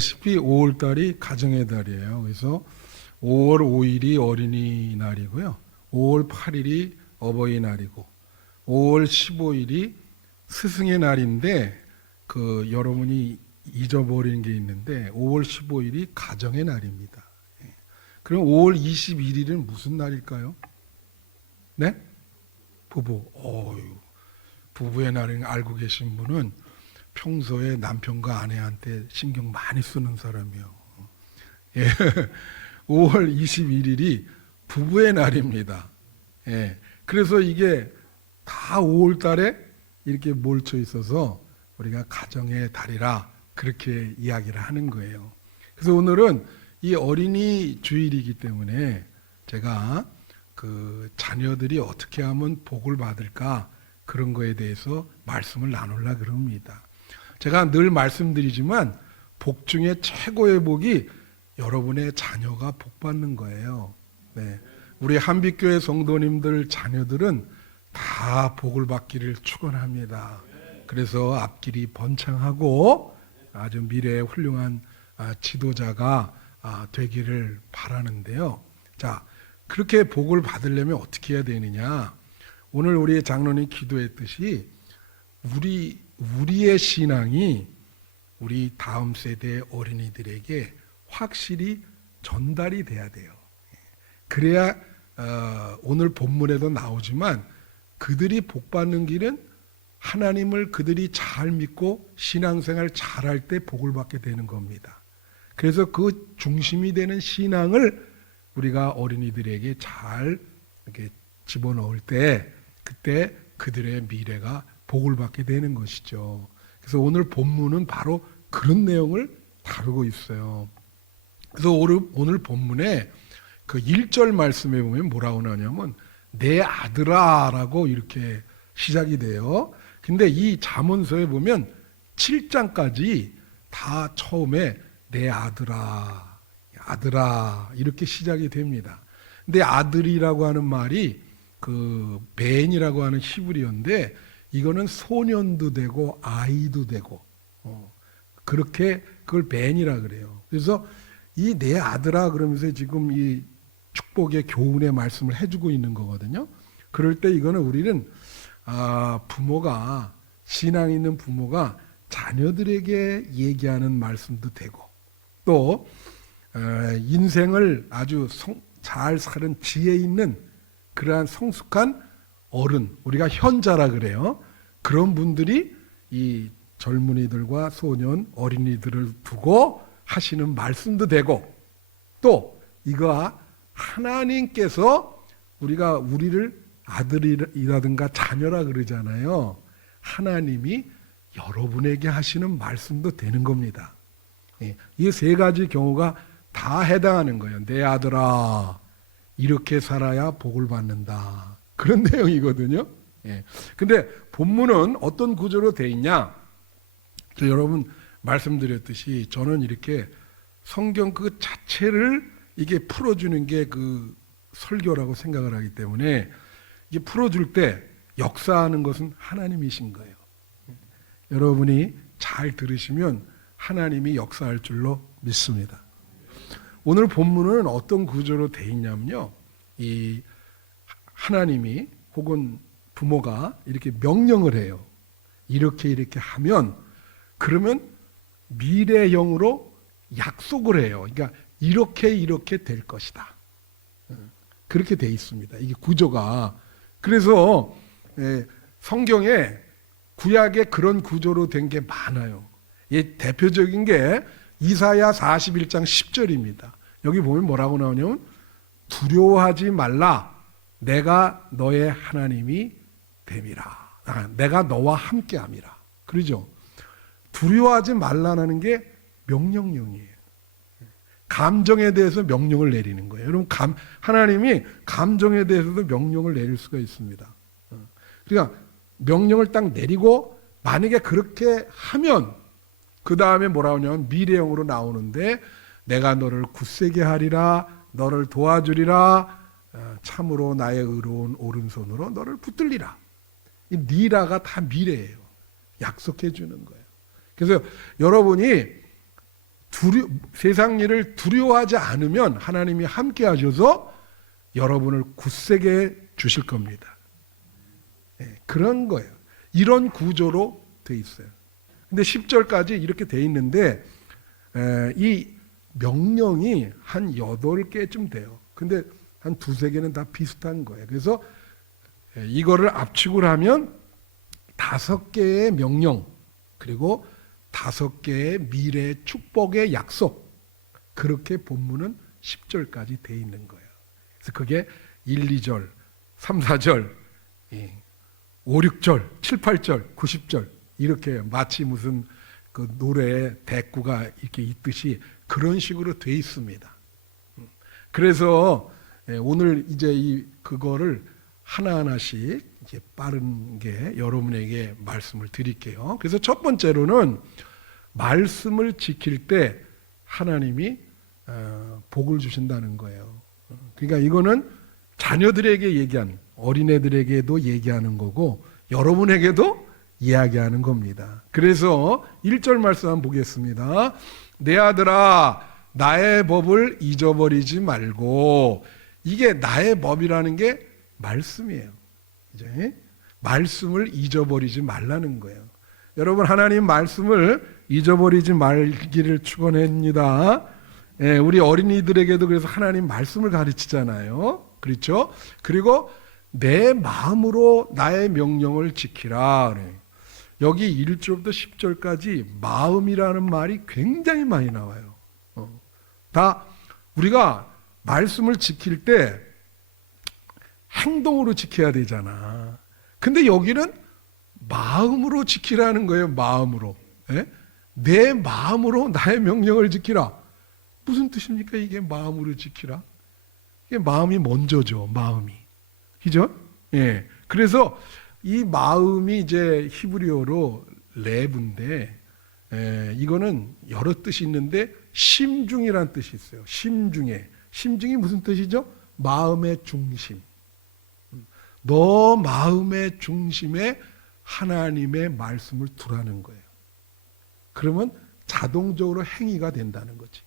아시다시피 5월달이 가정의 달이에요. 그래서 5월 5일이 어린이날이고요. 5월 8일이 어버이날이고 5월 15일이 스승의 날인데 여러분이 잊어버린 게 있는데 5월 15일이 가정의 날입니다. 그럼 5월 21일은 무슨 날일까요? 네? 부부의 날을 알고 계신 분은 평소에 남편과 아내한테 신경 많이 쓰는 사람이요. 5월 21일이 부부의 날입니다. 그래서 이게 다 5월 달에 이렇게 몰쳐 있어서 우리가 가정의 달이라 그렇게 이야기를 하는 거예요. 그래서 오늘은 이 어린이 주일이기 때문에 제가 자녀들이 어떻게 하면 복을 받을까 그런 거에 대해서 말씀을 나누려고 그럽니다. 제가 늘 말씀드리지만 복 중에 최고의 복이 여러분의 자녀가 복 받는 거예요. 우리 한빛교회 성도님들 자녀들은 다 복을 받기를 축원합니다. 그래서 앞길이 번창하고 아주 미래의 훌륭한 지도자가 되기를 바라는데요. 자, 그렇게 복을 받으려면 어떻게 해야 되느냐? 오늘 우리 장로님 기도했듯이 우리의 신앙이 우리 다음 세대 어린이들에게 확실히 전달이 돼야 돼요. 그래야 오늘 본문에도 나오지만 그들이 복 받는 길은 하나님을 그들이 잘 믿고 신앙생활 잘할 때 복을 받게 되는 겁니다. 그래서 그 중심이 되는 신앙을 우리가 어린이들에게 잘 이렇게 집어넣을 때 그때 그들의 미래가 복을 받게 되는 것이죠. 그래서 오늘 본문은 바로 그런 내용을 다루고 있어요. 그래서 오늘 본문에 그 1절 말씀에 보면 뭐라고 나오냐면 내 아들아 라고 이렇게 시작이 돼요. 근데 이 잠언서에 보면 7장까지 다 처음에 내 아들아 이렇게 시작이 됩니다. 근데 아들이라고 하는 말이 벤이라고 하는 히브리어인데 이거는 소년도 되고 아이도 되고 그렇게 그걸 벤이라 그래요. 그래서 이 내 아들아 그러면서 지금 이 축복의 교훈의 말씀을 해주고 있는 거거든요. 그럴 때 이거는 우리는 부모가 신앙 있는 부모가 자녀들에게 얘기하는 말씀도 되고 또 인생을 아주 잘 사는 지혜 있는 그러한 성숙한 어른, 우리가 현자라 그래요. 그런 분들이 이 젊은이들과 소년, 어린이들을 두고 하시는 말씀도 되고 또 이거 하나님께서 우리를 아들이라든가 자녀라 그러잖아요. 하나님이 여러분에게 하시는 말씀도 되는 겁니다. 이 세 가지 경우가 다 해당하는 거예요. 내 아들아 이렇게 살아야 복을 받는다. 그런 내용이거든요. 근데 본문은 어떤 구조로 돼 있냐? 여러분 말씀드렸듯이 저는 이렇게 성경 그 자체를 이게 풀어주는 게 설교라고 생각을 하기 때문에 이게 풀어줄 때 역사하는 것은 하나님이신 거예요. 여러분이 잘 들으시면 하나님이 역사할 줄로 믿습니다. 오늘 본문은 어떤 구조로 돼 있냐면요. 이 하나님이 혹은 부모가 이렇게 명령을 해요. 이렇게 하면 그러면 미래형으로 약속을 해요. 그러니까 이렇게 될 것이다. 그렇게 돼 있습니다. 이게 구조가. 그래서 성경에 구약에 그런 구조로 된 게 많아요. 대표적인 게 이사야 41장 10절입니다. 여기 보면 뭐라고 나오냐면 두려워하지 말라 내가 너의 하나님이 됨이라. 내가 너와 함께함이라. 그러죠? 두려워하지 말라는 게 명령형이에요. 감정에 대해서 명령을 내리는 거예요. 여러분 하나님이 감정에 대해서도 명령을 내릴 수가 있습니다. 그러니까 명령을 딱 내리고 만약에 그렇게 하면 그 다음에 뭐라 하냐면 미래형으로 나오는데 내가 너를 굳세게 하리라 너를 도와주리라 참으로 나의 의로운 오른손으로 너를 붙들리라. 이 니라가 다 미래예요. 약속해 주는 거예요. 그래서 여러분이 세상 일을 두려워하지 않으면 하나님이 함께 하셔서 여러분을 굳세게 주실 겁니다. 그런 거예요. 이런 구조로 돼 있어요. 근데 10절까지 이렇게 돼 있는데 이 명령이 한 8개쯤 돼요. 근데 한 2-3개는 다 비슷한 거예요. 그래서 이거를 압축을 하면 5개의 명령, 그리고 5개의 미래 축복의 약속, 그렇게 본문은 10절까지 돼 있는 거예요. 그래서 그게 1, 2절, 3, 4절, 5, 6절, 7, 8절, 90절 이렇게 마치 무슨 그 노래에 대꾸가 이렇게 있듯이 그런 식으로 돼 있습니다. 그래서 오늘 이제 그거를 하나하나씩 이제 빠른 게 여러분에게 말씀을 드릴게요. 그래서 첫 번째로는 말씀을 지킬 때 하나님이 복을 주신다는 거예요. 그러니까 이거는 자녀들에게 얘기한, 어린애들에게도 얘기하는 거고 여러분에게도 이야기하는 겁니다. 그래서 1절 말씀 한번 보겠습니다. 내 아들아 나의 법을 잊어버리지 말고, 이게 나의 법이라는 게 말씀이에요. 이제 말씀을 잊어버리지 말라는 거예요. 여러분, 하나님 말씀을 잊어버리지 말기를 축원합니다. 우리 어린이들에게도 그래서 하나님 말씀을 가르치잖아요. 그렇죠? 그리고 내 마음으로 나의 명령을 지키라. 여기 1절부터 10절까지 마음이라는 말이 굉장히 많이 나와요. 다 우리가 말씀을 지킬 때 행동으로 지켜야 되잖아. 근데 여기는 마음으로 지키라는 거예요. 마음으로. 내 마음으로 나의 명령을 지키라. 무슨 뜻입니까? 이게 마음으로 지키라. 이게 마음이 먼저죠. 마음이. 그죠? 예. 그래서 이 마음이 이제 히브리어로 레브인데, 이거는 여러 뜻이 있는데 심중이라는 뜻이 있어요. 심중이 무슨 뜻이죠? 마음의 중심. 너 마음의 중심에 하나님의 말씀을 두라는 거예요. 그러면 자동적으로 행위가 된다는 거지.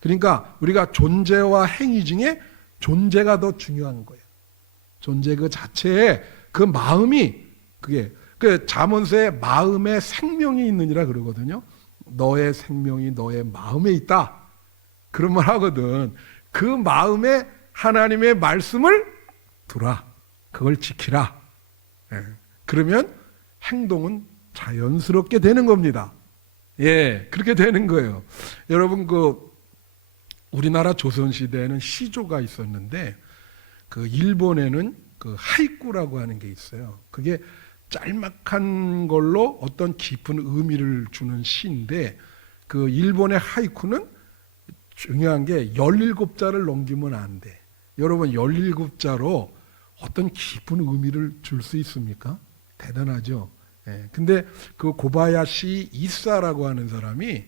그러니까 우리가 존재와 행위 중에 존재가 더 중요한 거예요. 존재 그 자체에 그 마음이, 그게 그 잠언서에 마음에 생명이 있느니라 그러거든요. 너의 생명이 너의 마음에 있다, 그런 말 하거든. 그 마음에 하나님의 말씀을 두라, 그걸 지키라. 그러면 행동은 자연스럽게 되는 겁니다. 그렇게 되는 거예요. 여러분, 우리나라 조선시대에는 시조가 있었는데, 일본에는 하이쿠라고 하는 게 있어요. 그게 짤막한 걸로 어떤 깊은 의미를 주는 시인데, 일본의 하이쿠는 중요한 게 17자를 넘기면 안 돼. 여러분, 17자로 어떤 깊은 의미를 줄 수 있습니까? 대단하죠. 근데 고바야시 이사라고 하는 사람이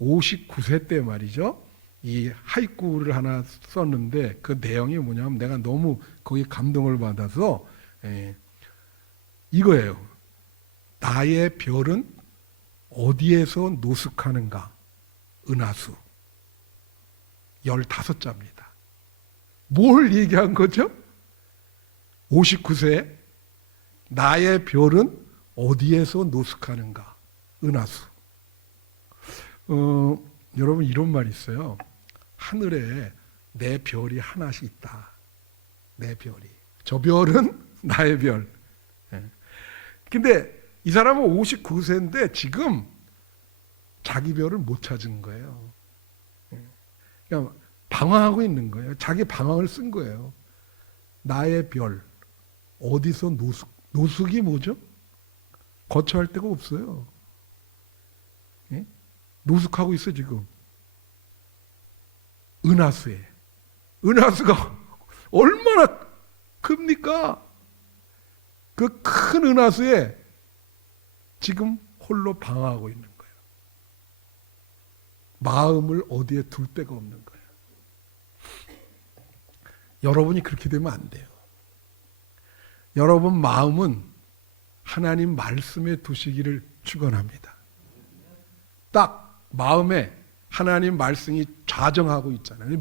59세 때 말이죠, 이 하이쿠를 하나 썼는데, 그 내용이 뭐냐면 내가 너무 거기 감동을 받아서 이거예요. 나의 별은 어디에서 노숙하는가? 은하수. 15자입니다. 뭘 얘기한 거죠? 59세 나의 별은 어디에서 노숙하는가? 은하수. 여러분, 이런 말이 있어요. 하늘에 내 별이 하나씩 있다. 내 별이. 저 별은 나의 별. 근데 이 사람은 59세인데 지금 자기 별을 못 찾은 거예요. 그러니까 방황하고 있는 거예요. 자기 방황을 쓴 거예요. 나의 별, 어디서 노숙이 뭐죠? 거처할 데가 없어요. 노숙하고 있어 지금. 은하수에. 은하수가 얼마나 큽니까? 그 큰 은하수에 지금 홀로 방황하고 있는 거예요. 마음을 어디에 둘 데가 없는 거예요. 여러분이 그렇게 되면 안 돼요. 여러분 마음은 하나님 말씀에 두시기를 축원합니다. 딱 마음에 하나님 말씀이 좌정하고 있잖아요.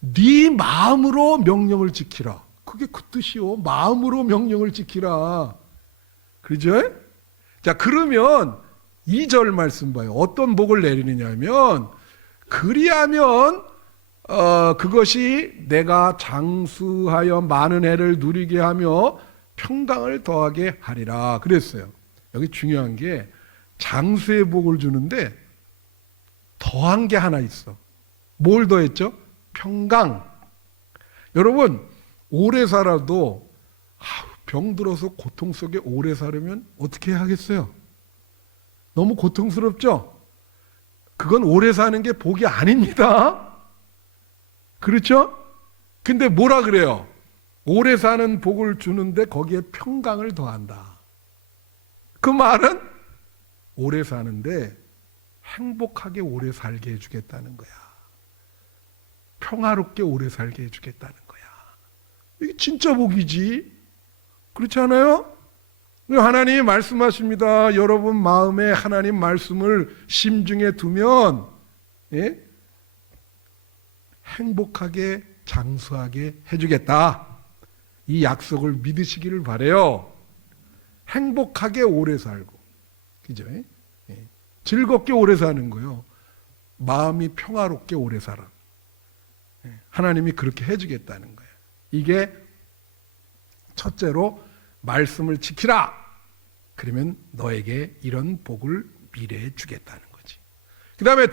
네 마음으로 명령을 지키라. 그게 그 뜻이요. 마음으로 명령을 지키라. 그죠? 자, 그러면 2절 말씀 봐요. 어떤 복을 내리느냐면, 그리하면 그것이 내가 장수하여 많은 해를 누리게 하며 평강을 더하게 하리라 그랬어요. 여기 중요한 게 장수의 복을 주는데 더한 게 하나 있어. 뭘 더했죠? 평강. 여러분, 오래 살아도 병들어서 고통 속에 오래 살으면 어떻게 하겠어요? 너무 고통스럽죠? 그건 오래 사는 게 복이 아닙니다. 그렇죠? 근데 뭐라 그래요? 오래 사는 복을 주는데 거기에 평강을 더한다. 그 말은 오래 사는데 행복하게 오래 살게 해주겠다는 거야. 평화롭게 오래 살게 해주겠다는 거야. 이게 진짜 복이지. 그렇지 않아요? 하나님이 말씀하십니다. 여러분 마음에 하나님 말씀을 심중에 두면 행복하게 장수하게 해주겠다. 이 약속을 믿으시기를 바라요. 행복하게 오래 살고, 그죠? 즐겁게 오래 사는 거요. 마음이 평화롭게 오래 살아. 하나님이 그렇게 해주겠다는 거예요. 이게 첫째로 말씀을 지키라. 그러면 너에게 이런 복을 미래에 주겠다는 거지. 그 다음에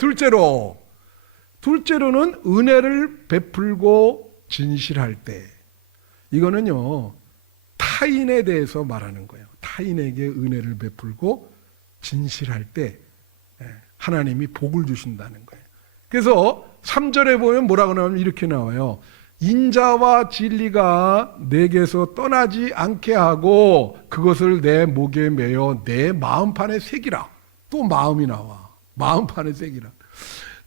둘째로는 은혜를 베풀고 진실할 때. 이거는요, 타인에 대해서 말하는 거예요. 타인에게 은혜를 베풀고 진실할 때 하나님이 복을 주신다는 거예요. 그래서 3절에 보면 뭐라고 나오면 이렇게 나와요. 인자와 진리가 내게서 떠나지 않게 하고 그것을 내 목에 매어 내 마음판에 새기라. 또 마음이 나와. 마음판에 새기라.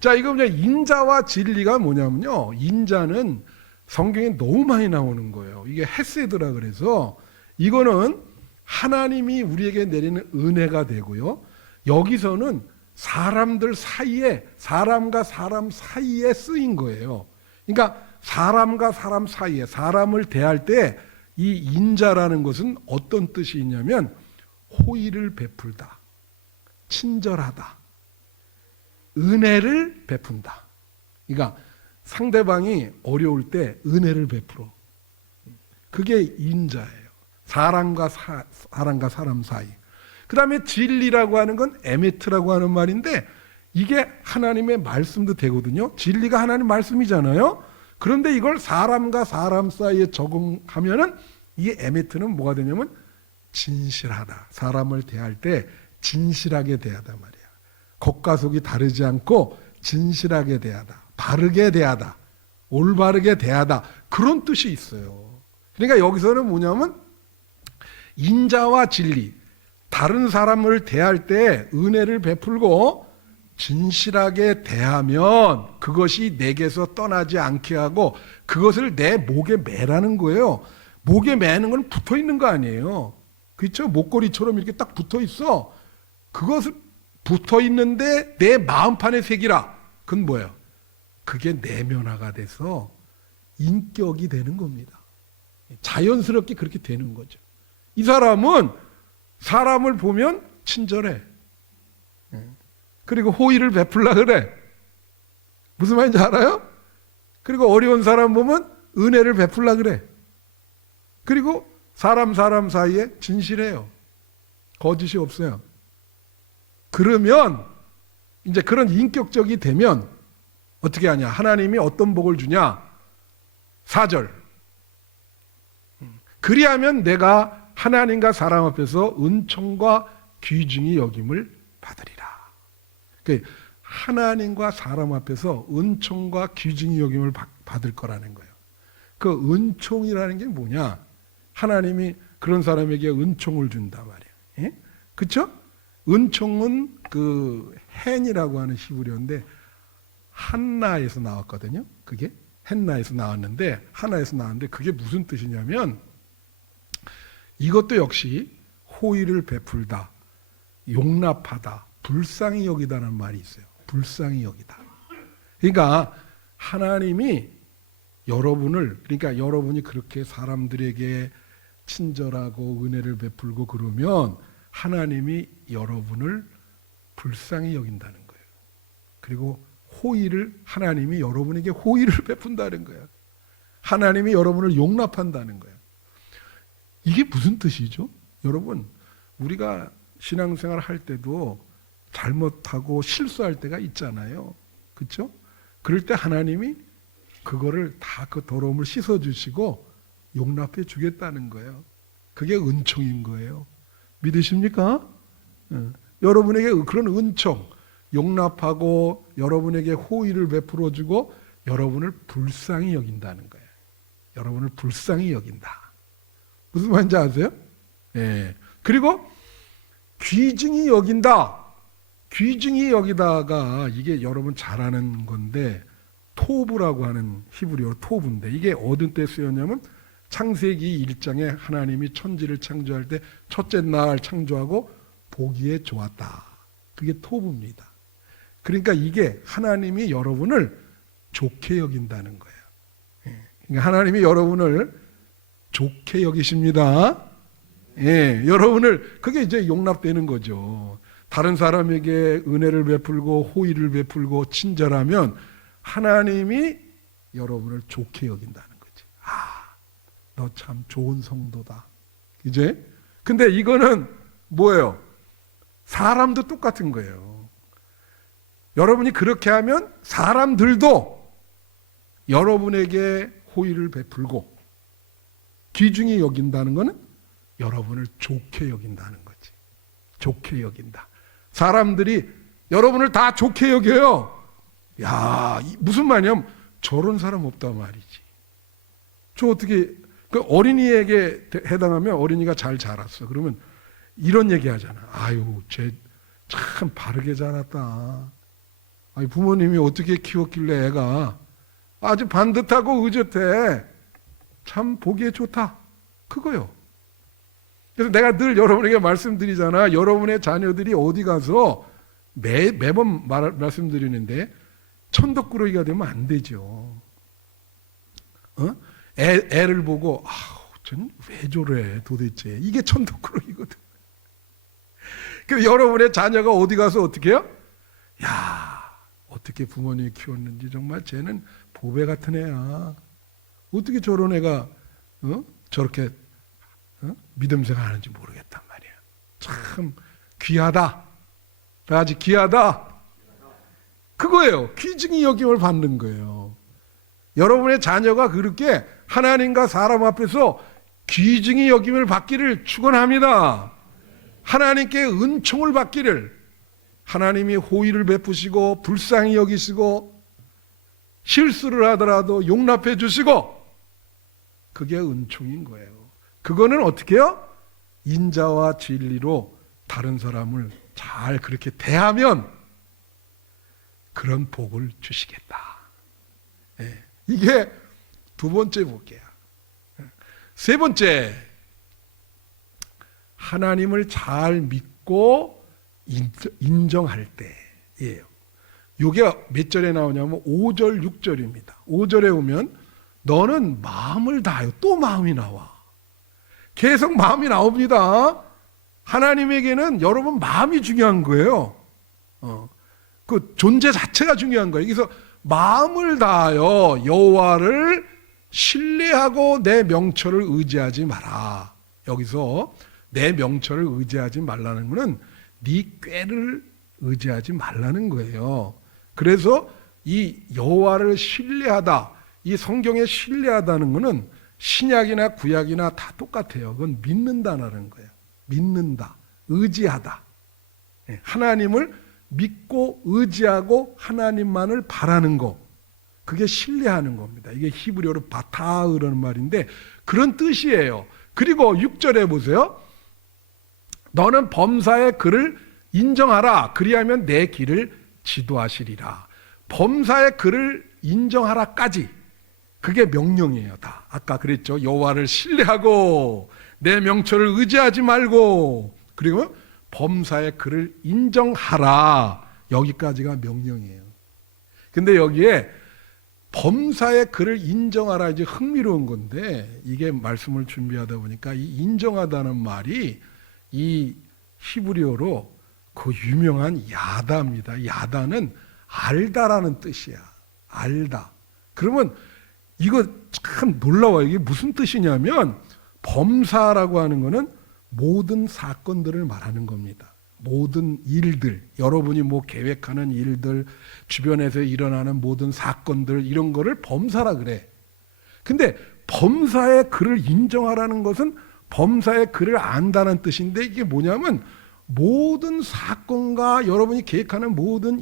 자, 이거 그냥 인자와 진리가 뭐냐면요. 인자는 성경에 너무 많이 나오는 거예요. 이게 헤세드라 그래서 이거는 하나님이 우리에게 내리는 은혜가 되고요. 여기서는 사람들 사이에, 사람과 사람 사이에 쓰인 거예요. 그러니까 사람과 사람 사이에, 사람을 대할 때 이 인자라는 것은 어떤 뜻이 있냐면 호의를 베풀다, 친절하다, 은혜를 베푼다. 그러니까 상대방이 어려울 때 은혜를 베풀어. 그게 인자예요. 사람과 사람 사이. 그 다음에 진리라고 하는 건 에메트라고 하는 말인데 이게 하나님의 말씀도 되거든요. 진리가 하나님 말씀이잖아요. 그런데 이걸 사람과 사람 사이에 적용하면은 이 에메트는 뭐가 되냐면 진실하다. 사람을 대할 때 진실하게 대하다 말이야. 겉과 속이 다르지 않고 진실하게 대하다. 바르게 대하다. 올바르게 대하다. 그런 뜻이 있어요. 그러니까 여기서는 뭐냐면 인자와 진리, 다른 사람을 대할 때 은혜를 베풀고 진실하게 대하면 그것이 내게서 떠나지 않게 하고 그것을 내 목에 매라는 거예요. 목에 매는 건 붙어 있는 거 아니에요. 그렇죠? 목걸이처럼 이렇게 딱 붙어 있어. 그것을 붙어 있는데 내 마음판에 새기라. 그건 뭐예요? 그게 내면화가 돼서 인격이 되는 겁니다. 자연스럽게 그렇게 되는 거죠. 이 사람은 사람을 보면 친절해. 그리고 호의를 베풀라 그래. 무슨 말인지 알아요? 그리고 어려운 사람 보면 은혜를 베풀라 그래. 그리고 사람 사이에 진실해요. 거짓이 없어요. 그러면 이제 그런 인격적이 되면 어떻게 하냐? 하나님이 어떤 복을 주냐? 4절. 그리하면 내가 하나님과 사람 앞에서 은총과 귀중히 여김을 받으리라. 하나님과 사람 앞에서 은총과 귀중히 여김을 받을 거라는 거예요. 그 은총이라는 게 뭐냐? 하나님이 그런 사람에게 은총을 준다 말이에요. 예? 그렇죠? 은총은 그 헨이라고 하는 히브리어인데 한나에서 나왔거든요. 그게 헨나에서 나왔는데 하나에서 나왔는데 그게 무슨 뜻이냐면 이것도 역시 호의를 베풀다, 용납하다, 불쌍히 여기다는 말이 있어요. 불쌍히 여기다. 그러니까 하나님이 여러분을, 그러니까 여러분이 그렇게 사람들에게 친절하고 은혜를 베풀고 그러면 하나님이 여러분을 불쌍히 여긴다는 거예요. 그리고 하나님이 여러분에게 호의를 베푼다는 거예요. 하나님이 여러분을 용납한다는 거예요. 이게 무슨 뜻이죠? 여러분, 우리가 신앙생활 할 때도 잘못하고 실수할 때가 있잖아요. 그렇죠? 그럴 때 하나님이 그거를 다 그 더러움을 씻어주시고 용납해 주겠다는 거예요. 그게 은총인 거예요. 믿으십니까? 여러분에게 그런 은총, 용납하고 여러분에게 호의를 베풀어주고 여러분을 불쌍히 여긴다는 거예요. 여러분을 불쌍히 여긴다. 무슨 말인지 아세요? 예. 그리고 귀중히 여긴다. 귀중히 여기다가 이게 여러분 잘 아는 건데 토브라고 하는 히브리어로 토브인데 이게 어떤 때 쓰였냐면 창세기 1장에 하나님이 천지를 창조할 때 첫째 날 창조하고 보기에 좋았다. 그게 토브입니다. 그러니까 이게 하나님이 여러분을 좋게 여긴다는 거예요. 그러니까 하나님이 여러분을 좋게 여기십니다. 예, 여러분을 그게 이제 용납되는 거죠. 다른 사람에게 은혜를 베풀고 호의를 베풀고 친절하면 하나님이 여러분을 좋게 여긴다는 거지. 아, 너 참 좋은 성도다. 이제 근데 이거는 뭐예요? 사람도 똑같은 거예요. 여러분이 그렇게 하면 사람들도 여러분에게 호의를 베풀고 귀중히 여긴다는 것은 여러분을 좋게 여긴다는 거지. 좋게 여긴다. 사람들이 여러분을 다 좋게 여겨요. 야, 무슨 말이냐면 저런 사람 없단 말이지. 저 어떻게 그 어린이에게 해당하면 어린이가 잘 자랐어. 그러면 이런 얘기 하잖아. 아유, 쟤 참 바르게 자랐다. 아니, 부모님이 어떻게 키웠길래 애가 아주 반듯하고 의젓해. 참 보기에 좋다. 그거요. 그래서 내가 늘 여러분에게 말씀드리잖아. 여러분의 자녀들이 어디 가서 매번 말씀드리는데 천덕꾸러기가 되면 안 되죠. 애를 보고 전 왜 저래 도대체. 이게 천덕꾸러기거든. 그래서 여러분의 자녀가 어디 가서 어떻게 해요? 야, 어떻게 부모님이 키웠는지 정말 쟤는 보배 같은 애야. 어떻게 저런 애가 저렇게 믿음생활 하는지 모르겠단 말이야. 참 귀하다. 아주 귀하다. 그거예요. 귀중히 여김을 받는 거예요. 여러분의 자녀가 그렇게 하나님과 사람 앞에서 귀중히 여김을 받기를 축원합니다. 하나님께 은총을 받기를, 하나님이 호의를 베푸시고 불쌍히 여기시고 실수를 하더라도 용납해 주시고, 그게 은총인 거예요. 그거는 어떻게 해요? 인자와 진리로 다른 사람을 잘 그렇게 대하면 그런 복을 주시겠다. 예, 이게 두 번째 복이야. 세 번째, 하나님을 잘 믿고 인정할 때예요. 이게 몇 절에 나오냐면 5절, 6절입니다. 5절에 오면 너는 마음을 다하여, 또 마음이 나와. 계속 마음이 나옵니다. 하나님에게는 여러분 마음이 중요한 거예요. 그 존재 자체가 중요한 거예요. 그래서 마음을 다하여 여호와를 신뢰하고 내 명철을 의지하지 마라. 여기서 내 명철을 의지하지 말라는 것은 네 꾀를 의지하지 말라는 거예요. 그래서 이 여호와를 신뢰하다, 이 성경에 신뢰하다는 것은 신약이나 구약이나 다 똑같아요. 그건 믿는다는 거예요. 믿는다, 의지하다. 하나님을 믿고 의지하고 하나님만을 바라는 거, 그게 신뢰하는 겁니다. 이게 히브리어로 바타으라는 말인데 그런 뜻이에요. 그리고 6절에 보세요. 너는 범사의 그를 인정하라. 그리하면 내 길을 지도하시리라. 범사의 그를 인정하라까지 그게 명령이에요. 다 아까 그랬죠. 여호와를 신뢰하고 내 명철을 의지하지 말고, 그리고 범사의 그를 인정하라. 여기까지가 명령이에요. 근데 여기에 범사의 그를 인정하라, 이제 흥미로운 건데, 이게 말씀을 준비하다 보니까 이 인정하다는 말이 이 히브리어로 그 유명한 야다입니다. 야다는 알다라는 뜻이야. 알다. 그러면 이거 참 놀라워요. 이게 무슨 뜻이냐면, 범사라고 하는 거는 모든 사건들을 말하는 겁니다. 모든 일들, 여러분이 뭐 계획하는 일들, 주변에서 일어나는 모든 사건들, 이런 거를 범사라 그래. 근데 범사의 그를 인정하라는 것은 범사의 그를 안다는 뜻인데, 이게 뭐냐면 모든 사건과 여러분이 계획하는 모든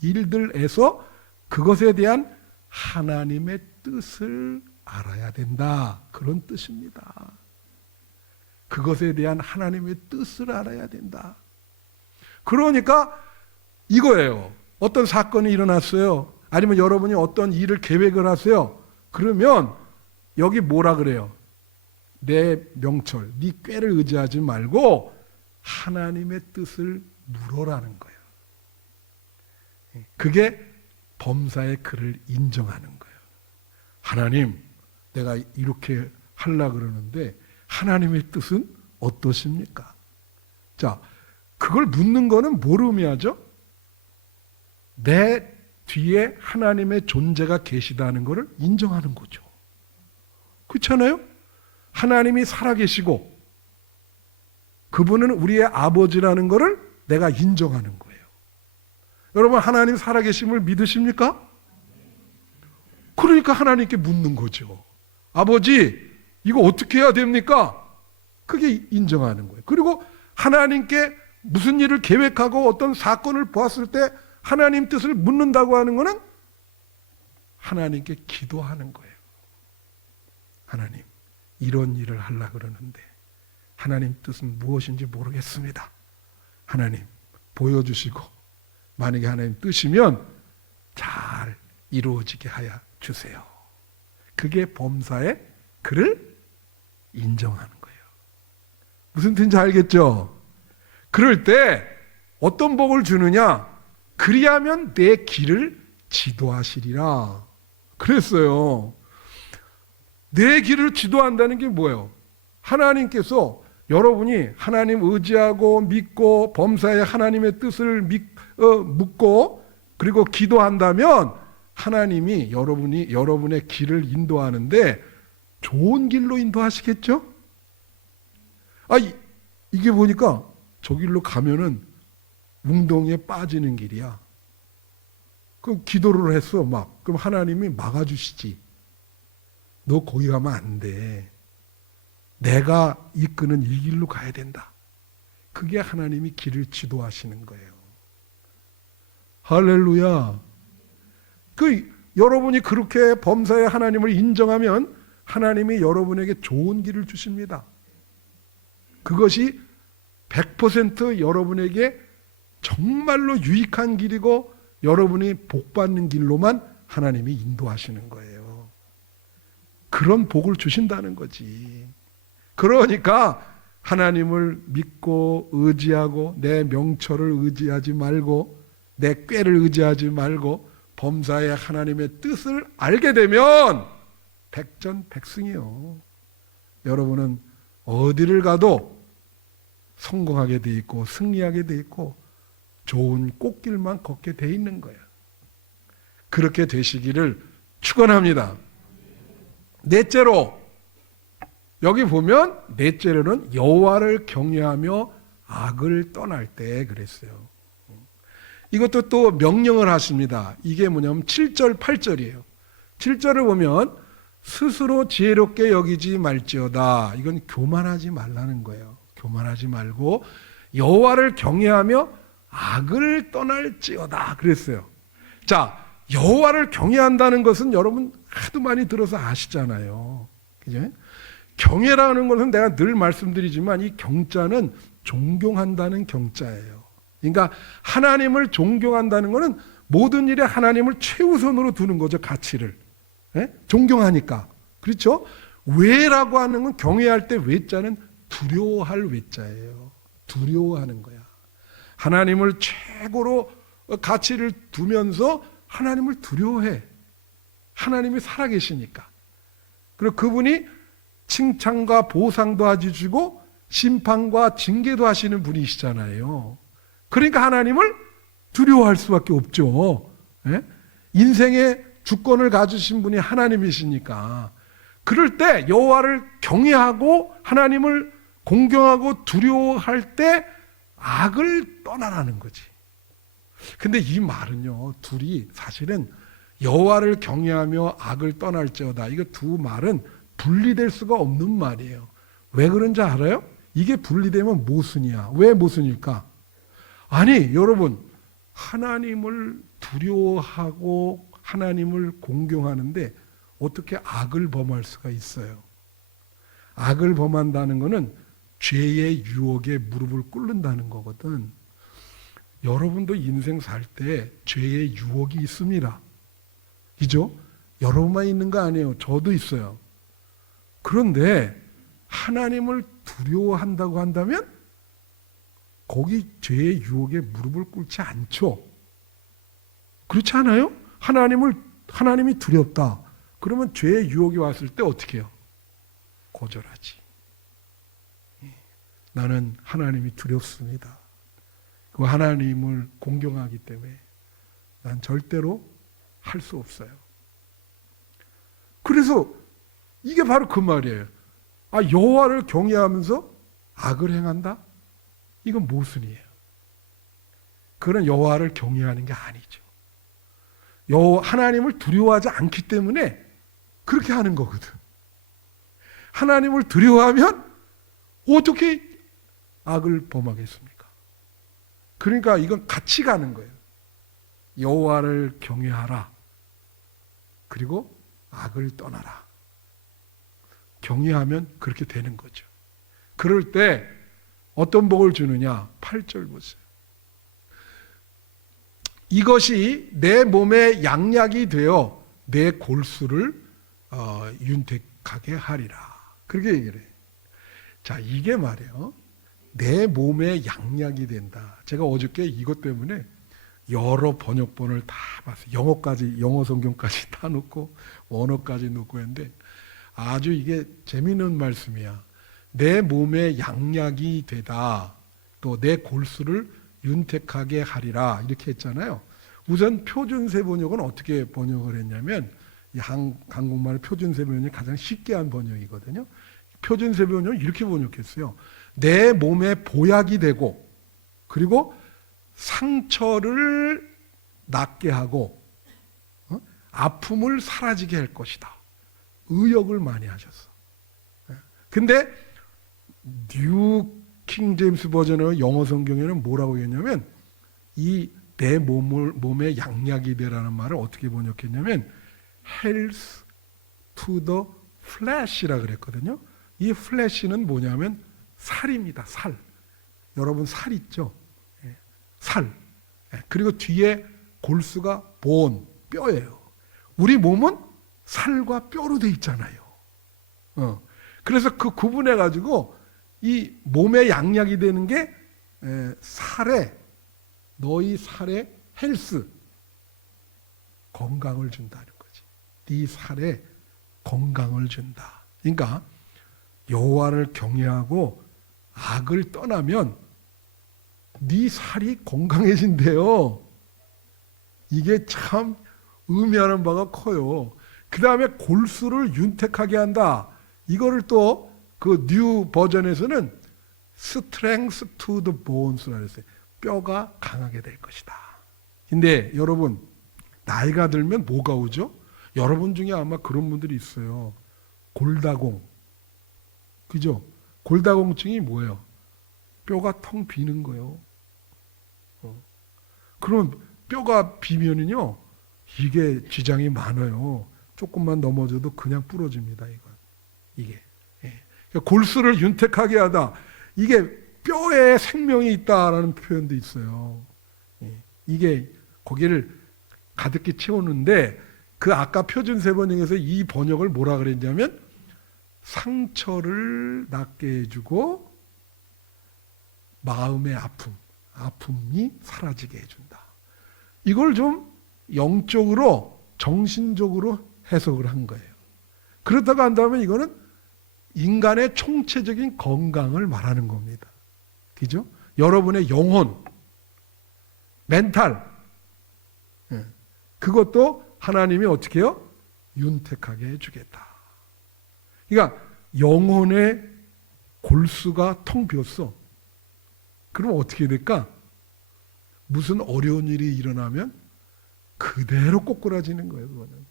일들에서 그것에 대한 하나님의 뜻을 알아야 된다, 그런 뜻입니다. 그것에 대한 하나님의 뜻을 알아야 된다. 그러니까 이거예요. 어떤 사건이 일어났어요. 아니면 여러분이 어떤 일을 계획을 하세요. 그러면 여기 뭐라 그래요? 내 명철, 네 꾀를 의지하지 말고 하나님의 뜻을 물어라는 거예요. 그게 범사의 그를 인정하는 거예요. 하나님, 내가 이렇게 하려고 그러는데 하나님의 뜻은 어떠십니까? 자, 그걸 묻는 거는 뭘 의미하죠? 내 뒤에 하나님의 존재가 계시다는 것을 인정하는 거죠. 그렇잖아요? 하나님이 살아계시고 그분은 우리의 아버지라는 것을 내가 인정하는 거예요. 여러분, 하나님 살아계심을 믿으십니까? 그러니까 하나님께 묻는 거죠. 아버지, 이거 어떻게 해야 됩니까? 그게 인정하는 거예요. 그리고 하나님께 무슨 일을 계획하고 어떤 사건을 보았을 때 하나님 뜻을 묻는다고 하는 것은 하나님께 기도하는 거예요. 하나님, 이런 일을 하려고 그러는데 하나님 뜻은 무엇인지 모르겠습니다. 하나님, 보여주시고 만약에 하나님 뜻이면 잘 이루어지게 하여 주세요. 그게 범사의 그를 인정하는 거예요. 무슨 뜻인지 알겠죠? 그럴 때 어떤 복을 주느냐? 그리하면 내 길을 지도하시리라 그랬어요. 내 길을 지도한다는 게 뭐예요? 하나님께서 여러분이 하나님 의지하고 믿고 범사의 하나님의 뜻을 묻고 그리고 기도한다면 하나님이 여러분의 길을 인도하는데 좋은 길로 인도하시겠죠? 이게 보니까 저 길로 가면은 웅덩이에 빠지는 길이야. 그럼 기도를 했어, 막. 그럼 하나님이 막아주시지. 너 거기 가면 안 돼. 내가 이끄는 이 길로 가야 된다. 그게 하나님이 길을 지도하시는 거예요. 할렐루야. 여러분이 그렇게 범사의 하나님을 인정하면 하나님이 여러분에게 좋은 길을 주십니다. 그것이 100% 여러분에게 정말로 유익한 길이고 여러분이 복받는 길로만 하나님이 인도하시는 거예요. 그런 복을 주신다는 거지. 그러니까 하나님을 믿고 의지하고 내 명철을 의지하지 말고 내 꾀를 의지하지 말고 범사의 하나님의 뜻을 알게 되면 백전백승이요. 여러분은 어디를 가도 성공하게 돼 있고 승리하게 돼 있고 좋은 꽃길만 걷게 돼 있는 거예요. 그렇게 되시기를 축원합니다. 넷째로 여기 보면 넷째로는 여호와를 경외하며 악을 떠날 때 그랬어요. 이것도 또 명령을 하십니다. 이게 뭐냐면 7절 8절이에요. 7절을 보면 스스로 지혜롭게 여기지 말지어다. 이건 교만하지 말라는 거예요. 교만하지 말고 여호와를 경외하며 악을 떠날지어다 그랬어요. 자, 여호와를 경외한다는 것은 여러분 하도 많이 들어서 아시잖아요. 그죠? 경외라는 것은 내가 늘 말씀드리지만 이 경자는 존경한다는 경자예요. 그러니까 하나님을 존경한다는 것은 모든 일에 하나님을 최우선으로 두는 거죠. 가치를. 존경하니까. 그렇죠? 외라고 하는 건 경외할 때 외자는 두려워할 외자예요. 두려워하는 거야. 하나님을 최고로 가치를 두면서 하나님을 두려워해. 하나님이 살아계시니까. 그리고 그분이 칭찬과 보상도 해주시고 심판과 징계도 하시는 분이시잖아요. 그러니까 하나님을 두려워할 수밖에 없죠. 예? 인생의 주권을 가지신 분이 하나님이시니까. 그럴 때 여호와를 경외하고 하나님을 공경하고 두려워할 때 악을 떠나라는 거지. 근데 이 말은요, 둘이 사실은 여호와를 경외하며 악을 떠날지어다, 이거 두 말은 분리될 수가 없는 말이에요. 왜 그런지 알아요? 이게 분리되면 모순이야. 왜 모순일까? 아니 여러분, 하나님을 두려워하고 하나님을 공경하는데 어떻게 악을 범할 수가 있어요? 악을 범한다는 것은 죄의 유혹에 무릎을 꿇는다는 거거든. 여러분도 인생 살 때 죄의 유혹이 있습니다. 그죠? 여러분만 있는 거 아니에요. 저도 있어요. 그런데 하나님을 두려워한다고 한다면 거기 죄의 유혹에 무릎을 꿇지 않죠. 그렇지 않아요? 하나님이 두렵다. 그러면 죄의 유혹이 왔을 때 어떻게 해요? 거절하지. 나는 하나님이 두렵습니다. 그 하나님을 공경하기 때문에 난 절대로 할 수 없어요. 그래서 이게 바로 그 말이에요. 여호와를 경외하면서 악을 행한다? 이건 모순이에요. 그건 여호와를 경외하는 게 아니죠. 하나님을 두려워하지 않기 때문에 그렇게 하는 거거든. 하나님을 두려워하면 어떻게 악을 범하겠습니까? 그러니까 이건 같이 가는 거예요. 여호와를 경외하라. 그리고 악을 떠나라. 경외하면 그렇게 되는 거죠. 그럴 때 어떤 복을 주느냐? 8절 보세요. 이것이 내 몸에 양약이 되어 내 골수를 윤택하게 하리라. 그렇게 얘기를 해요. 자, 이게 말이에요. 내 몸에 양약이 된다. 제가 어저께 이것 때문에 여러 번역본을 다 봤어요. 영어 성경까지 다 놓고 원어까지 놓고 했는데 아주 이게 재미있는 말씀이야. 내 몸에 양약이 되다. 또 내 골수를 윤택하게 하리라. 이렇게 했잖아요. 우선 표준세 번역은 어떻게 번역을 했냐면 한국말 표준세 번역이 가장 쉽게 한 번역이거든요. 표준세 번역은 이렇게 번역했어요. 내 몸에 보약이 되고 그리고 상처를 낫게 하고 아픔을 사라지게 할 것이다. 의역을 많이 하셨어. 근데 뉴 킹 제임스 버전의 영어 성경에는 뭐라고 했냐면 이 내 몸에 양약이 되라는 말을 어떻게 번역했냐면 health to the flesh이라 그랬거든요. 이 flesh는 뭐냐면 살입니다. 살. 여러분 살 있죠? 살. 그리고 뒤에 골수가 bone, 뼈예요. 우리 몸은 살과 뼈로 돼 있잖아요. 그래서 그 구분해 가지고 이 몸에 양약이 되는 게 너희 살에 헬스, 건강을 준다는 거지. 네 살에 건강을 준다. 그러니까 여호와를 경외하고 악을 떠나면 네 살이 건강해진대요. 이게 참 의미하는 바가 커요. 그 다음에 골수를 윤택하게 한다. 이거를 또 그 뉴 버전에서는 strength to the bones라고 했어요. 뼈가 강하게 될 것이다. 근데 여러분 나이가 들면 뭐가 오죠? 여러분 중에 아마 그런 분들이 있어요. 골다공. 그죠? 골다공증이 뭐예요? 뼈가 텅 비는 거예요. 그러면 뼈가 비면은요, 이게 지장이 많아요. 조금만 넘어져도 그냥 부러집니다. 이게. 그러니까 골수를 윤택하게 하다. 이게 뼈에 생명이 있다라는 표현도 있어요. 이게 거기를 가득히 채우는데 그 아까 표준세 번역에서 이 번역을 뭐라 그랬냐면 상처를 낫게 해주고 마음의 아픔. 아픔이 사라지게 해준다. 이걸 좀 영적으로 정신적으로 해석을 한 거예요. 그렇다고 한다면 이거는 인간의 총체적인 건강을 말하는 겁니다. 그죠? 여러분의 영혼, 멘탈, 그것도 하나님이 어떻게 해요? 윤택하게 해주겠다. 그러니까 영혼의 골수가 텅 비었어. 그럼 어떻게 될까? 무슨 어려운 일이 일어나면 그대로 꼬꾸라지는 거예요. 그거는.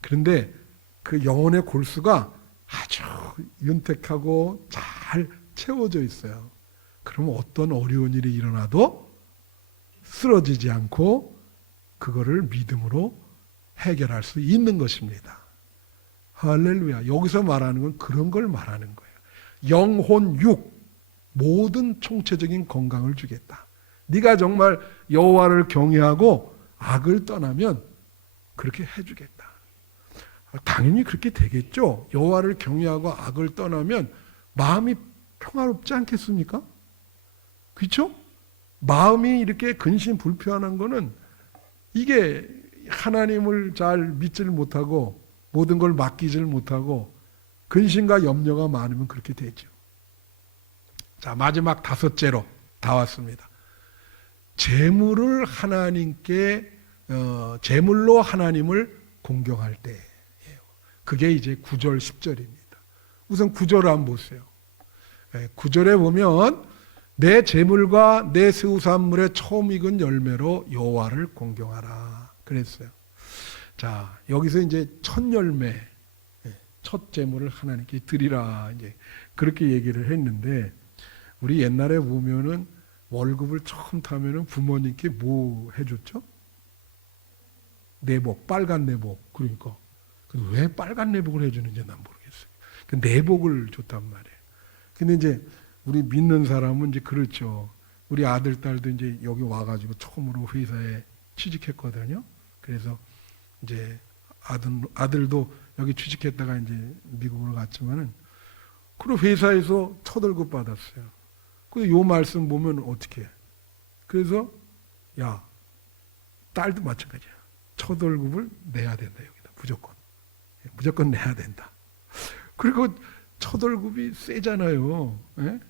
그런데 그 영혼의 골수가 아주 윤택하고 잘 채워져 있어요. 그러면 어떤 어려운 일이 일어나도 쓰러지지 않고 그거를 믿음으로 해결할 수 있는 것입니다. 할렐루야. 여기서 말하는 건 그런 걸 말하는 거예요. 영혼, 육 모든 총체적인 건강을 주겠다. 네가 정말 여호와를 경외하고 악을 떠나면 그렇게 해주겠다. 당연히 그렇게 되겠죠. 여호와를 경외하고 악을 떠나면 마음이 평화롭지 않겠습니까? 그렇죠? 마음이 이렇게 근심불편한 거는 이게 하나님을 잘 믿지를 못하고 모든 걸 맡기지를 못하고 근심과 염려가 많으면 그렇게 되죠. 자, 마지막 다섯째로 다 왔습니다. 재물을 하나님께 재물로 하나님을 공경할 때예요. 그게 이제 9절 10절입니다. 우선 9절을 한번 보세요. 9절에 보면 내 재물과 내 수산물의 처음 익은 열매로 여호와를 공경하라 그랬어요. 자, 여기서 이제 첫 열매, 첫 재물을 하나님께 드리라 이제 그렇게 얘기를 했는데 우리 옛날에 보면은 월급을 처음 타면은 부모님께 뭐 해줬죠? 내복, 빨간 내복. 그러니까 왜 빨간 내복을 해주는지 난 모르겠어요. 그 내복을 줬단 말이에요. 근데 이제 우리 믿는 사람은 이제 그렇죠. 우리 아들, 딸도 이제 여기 와가지고 처음으로 회사에 취직했거든요. 그래서 이제 아들도 여기 취직했다가 이제 미국으로 갔지만은 그리고 회사에서 첫 월급 받았어요. 그 요 말씀 보면 어떻게 해? 그래서 야, 딸도 마찬가지야. 첫 월급을 내야 된다 여기다 무조건 내야 된다. 그리고 첫 월급이 세잖아요. 예?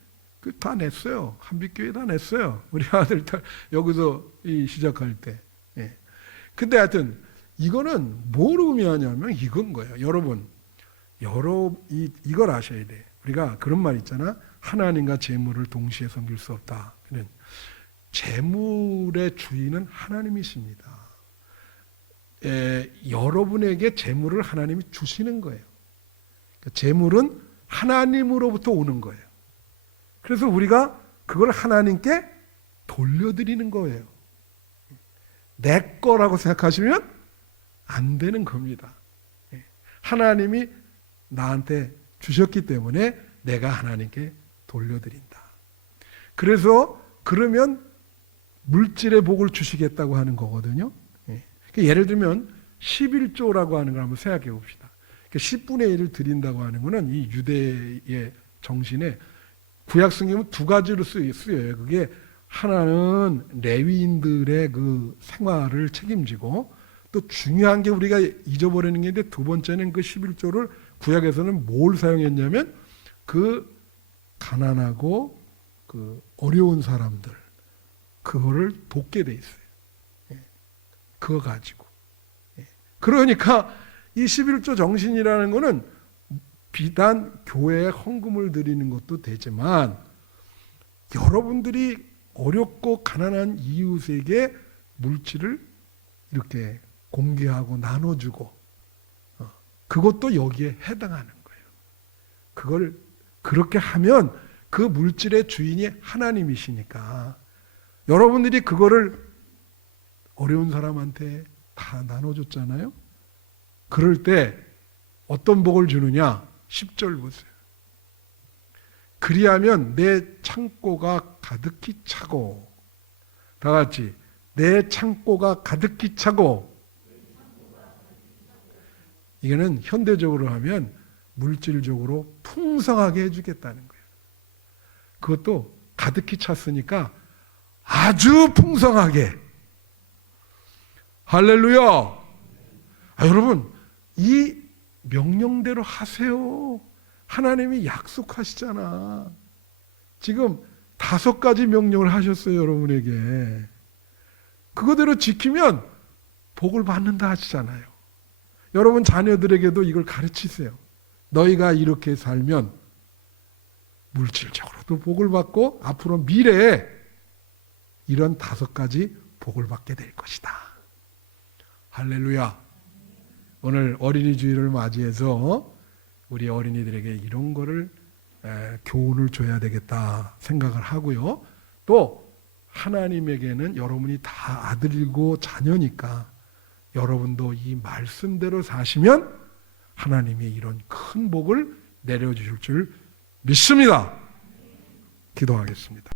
그 다 냈어요. 한빛교회 다 냈어요. 우리 아들 딸 여기서 시작할 때. 예. 근데 하여튼 이거는 뭘 의미하냐면 이건 거예요. 여러분 이걸 아셔야 돼. 우리가 그런 말 있잖아. 하나님과 재물을 동시에 섬길 수 없다. 재물의 주인은 하나님이십니다. 여러분에게 재물을 하나님이 주시는 거예요. 그러니까 재물은 하나님으로부터 오는 거예요. 그래서 우리가 그걸 하나님께 돌려드리는 거예요. 내 거라고 생각하시면 안 되는 겁니다. 하나님이 나한테 주셨기 때문에 내가 하나님께 돌려드린다. 그래서 그러면 물질의 복을 주시겠다고 하는 거거든요. 예를 들면 11조라고 하는 걸 한번 생각해 봅시다. 10분의 1을 드린다고 하는 것은 이 유대의 정신에 구약 성경은 두 가지로 쓰여요. 그게 하나는 레위인들의 그 생활을 책임지고 또 중요한 게 우리가 잊어버리는 게 있는데 두 번째는 그 11조를 구약에서는 뭘 사용했냐면 그 가난하고 그 어려운 사람들 그거를 돕게 돼 있어요. 그거 가지고. 그러니까 이 11조 정신이라는 거는 비단 교회에 헌금을 드리는 것도 되지만 여러분들이 어렵고 가난한 이웃에게 물질을 이렇게 공개하고 나눠주고 그것도 여기에 해당하는 거예요. 그걸 그렇게 하면 그 물질의 주인이 하나님이시니까 여러분들이 그거를 어려운 사람한테 다 나눠줬잖아요. 그럴 때 어떤 복을 주느냐? 10절 보세요. 그리하면 내 창고가 가득히 차고 다 같이 내 창고가 가득히 차고 이거는 현대적으로 하면 물질적으로 풍성하게 해주겠다는 거예요. 그것도 가득히 찼으니까 아주 풍성하게. 할렐루야. 여러분, 이 명령대로 하세요. 하나님이 약속하시잖아. 지금 5가지 명령을 하셨어요, 여러분에게. 그거대로 지키면 복을 받는다 하시잖아요. 여러분 자녀들에게도 이걸 가르치세요. 너희가 이렇게 살면 물질적으로도 복을 받고 앞으로 미래에 이런 5가지 복을 받게 될 것이다. 할렐루야. 오늘 어린이 주일을 맞이해서 우리 어린이들에게 이런 거를 교훈을 줘야 되겠다 생각을 하고요. 또 하나님에게는 여러분이 다 아들이고 자녀니까 여러분도 이 말씀대로 사시면 하나님이 이런 큰 복을 내려주실 줄 믿습니다. 기도하겠습니다.